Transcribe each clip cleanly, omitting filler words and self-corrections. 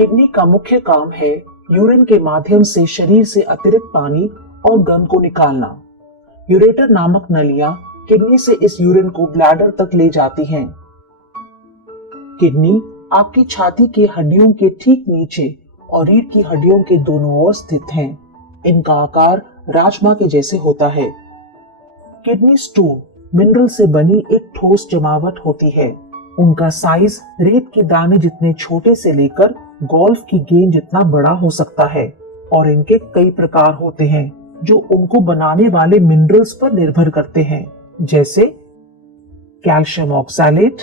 Kidney का मुख्य काम है यूरिन के माध्यम से शरीर से अतिरिक्त पानी और गंद को निकालना। यूरेटर नामक नलियां किडनी से इस यूरिन को ब्लैडर तक ले जाती हैं। किडनी आपकी छाती की हड्डियों के ठीक नीचे और रीढ़ की हड्डियों के दोनों ओर स्थित हैं। इनका आकार राजमा के जैसे होता है। किडनी स्टोन मिनरल से बनी एक ठोस जमावट होती है। उनका साइज रेत के दाने जितने छोटे से लेकर गोल्फ की गेंद जितना बड़ा हो सकता है और इनके कई प्रकार होते हैं जो उनको बनाने वाले मिनरल्स पर निर्भर करते हैं, जैसे calcium oxalate,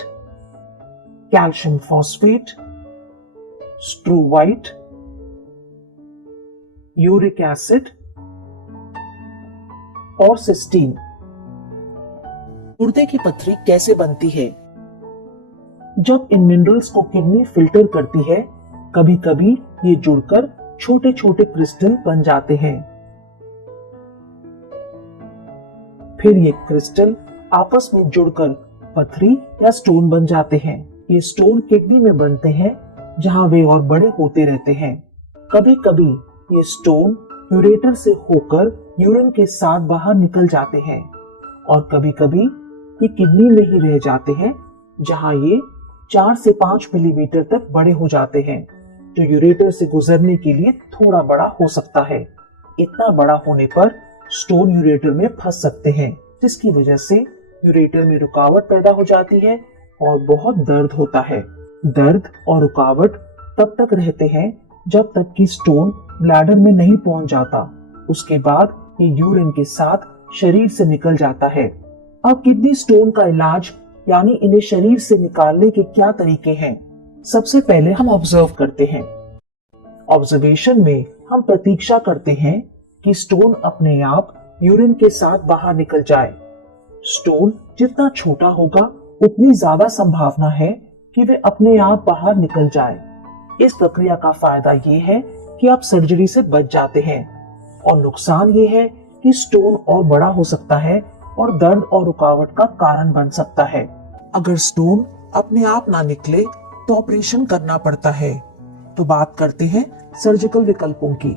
calcium phosphate, struvite, uric acid और सिस्टीन। गुर्दे की पथरी कैसे बनती है? जब इन मिनरल्स को किडनी फिल्टर करती है, कभी कभी ये जुड़कर छोटे छोटे क्रिस्टल बन जाते हैं। फिर ये क्रिस्टल आपस में जुड़कर पथरी या स्टोन बन जाते हैं। ये स्टोन किडनी में बनते हैं जहां वे और बड़े होते रहते हैं। कभी कभी ये स्टोन यूरेटर से होकर यूरिन के साथ बाहर निकल जाते हैं और कभी कभी ये किडनी में ही रह जाते हैं जहां ये 4 से 5 मिलीमीटर तक बड़े हो जाते हैं, जो यूरेटर से गुजरने के लिए थोड़ा बड़ा हो सकता है। इतना बड़ा होने पर स्टोन यूरेटर में फंस सकते हैं, जिसकी वजह से यूरेटर में रुकावट पैदा हो जाती है और बहुत दर्द होता है। दर्द और रुकावट तब तक रहते हैं जब तक कि स्टोन ब्लैडर में नहीं पहुंच जाता। उसके बाद ये यूरिन के साथ शरीर से निकल जाता है। अब किडनी स्टोन का इलाज यानी इन्हें शरीर से निकालने के क्या तरीके हैं? सबसे पहले हम ऑब्जर्व करते हैं। ऑब्जर्वेशन में हम प्रतीक्षा करते हैं कि स्टोन अपने आप यूरिन के साथ बाहर निकल जाए। स्टोन जितना छोटा होगा उतनी ज्यादा संभावना है कि वे अपने आप बाहर निकल जाए। इस प्रक्रिया का फायदा ये है कि आप सर्जरी से बच जाते हैं और नुकसान ये है कि स्टोन और बड़ा हो सकता है और दर्द और रुकावट का कारण बन सकता है। अगर स्टोन अपने आप ना निकले तो ऑपरेशन करना पड़ता है। तो बात करते हैं सर्जिकल विकल्पों की।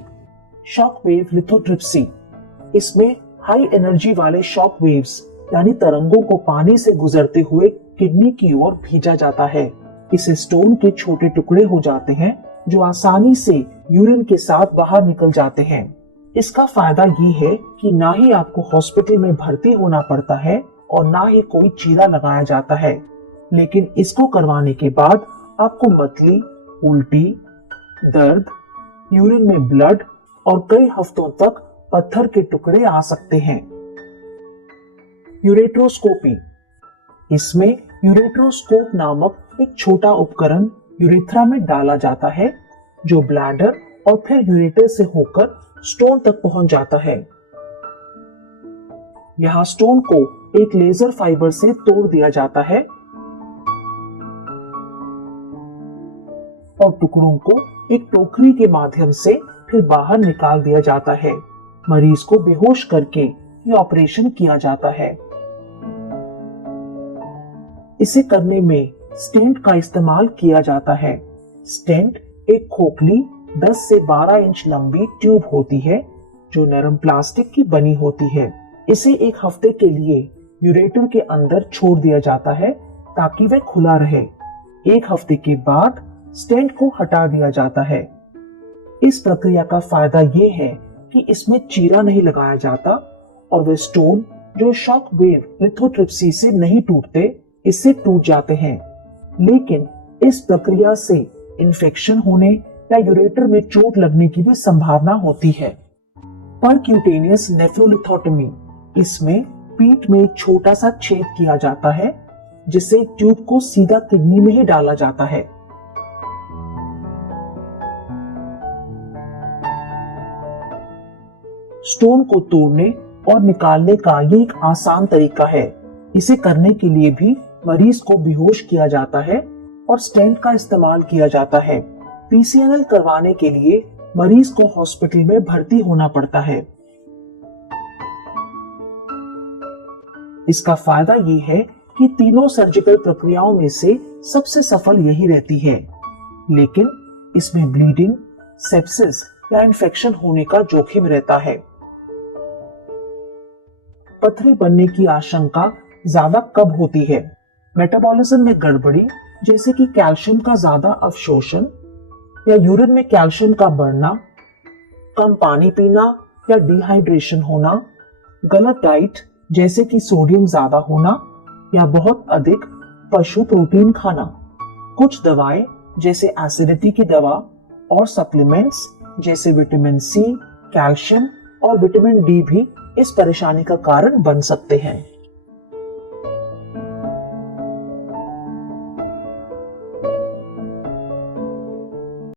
Shock wave lithotripsy. इसमें हाई एनर्जी वाले शॉक वेव्स यानी तरंगों को पानी से गुजरते हुए किडनी की ओर भेजा जाता है। इससे स्टोन के छोटे टुकड़े हो जाते हैं जो आसानी से यूरिन के साथ बाहर निकल जाते हैं। इसका फायदा ये है कि ना ही आपको हॉस्पिटल में भर्ती होना पड़ता है और ना ही कोई चीरा लगाया जाता है, लेकिन इसको करवाने के बाद आपको मतली, उल्टी, दर्द, यूरिन में ब्लड और कई हफ्तों तक पत्थर के टुकड़े आ सकते हैं। यूरेट्रोस्कोपी। इसमें यूरेट्रोस्कोप नामक एक छोटा उपकरण यूरेथ्रा में डाला जाता है जो ब्लैडर और फिर यूरेटर से होकर स्टोन तक पहुंच जाता है। यहाँ स्टोन को एक लेजर फाइबर से तोड़ दिया जाता है और टुकड़ों को एक टोकरी के माध्यम से फिर बाहर निकाल दिया जाता है। मरीज को बेहोश करके ये ऑपरेशन किया जाता है। इसे करने में स्टेंट का इस्तेमाल किया जाता है। स्टेंट एक खोखली 10 से 12 इंच लंबी ट्यूब होती है जो नरम प्लास्टिक की बनी होती है। इसे एक हफ्ते के लिए यूरेटर के अंदर छोड़ दिया जाता है ताकि वह खुला रहे। एक हफ्ते के बाद स्टेंट को हटा दिया जाता है। इस प्रक्रिया का फायदा ये है कि इसमें चीरा नहीं लगाया जाता और वे स्टोन जो शॉक वेव लिथोट्रिप्सी से नहीं टूटते, इससे टूट जाते हैं। लेकिन इस प्रक्रिया से इन्फेक्शन होने या यूरेटर में चोट लगने की भी संभावना होती है। परक्यूटेनियस नेफ्रोलिथोटमी। इसमें पीठ में एक छोटा सा छेद किया जाता है जिससे ट्यूब को सीधा किडनी में ही डाला जाता है। स्टोन को तोड़ने और निकालने का ये एक आसान तरीका है। इसे करने के लिए भी मरीज को बेहोश किया जाता है और स्टेंट का इस्तेमाल किया जाता है। पीसीएनएल करवाने के लिए मरीज को हॉस्पिटल में भर्ती होना पड़ता है। इसका फायदा ये है कि तीनों सर्जिकल प्रक्रियाओं में से सबसे सफल यही रहती है, लेकिन इसमें ब्लीडिंग, सेप्सिस या इन्फेक्शन होने का जोखिम रहता है। पथरी बनने की आशंका ज्यादा कब होती है? मेटाबॉलिज्म में गड़बड़ी, जैसे कि कैल्शियम का ज्यादा अवशोषण या यूरिन में कैल्शियम का बढ़ना, कम पानी पीना या डिहाइड्रेशन होना, गलत डाइट जैसे कि सोडियम ज्यादा होना या बहुत अधिक पशु प्रोटीन खाना। कुछ दवाएं जैसे एसिडिटी की दवा और सप्लीमेंट्स जैसे विटामिन सी, कैल्शियम और विटामिन डी भी इस परेशानी का कारण बन सकते हैं।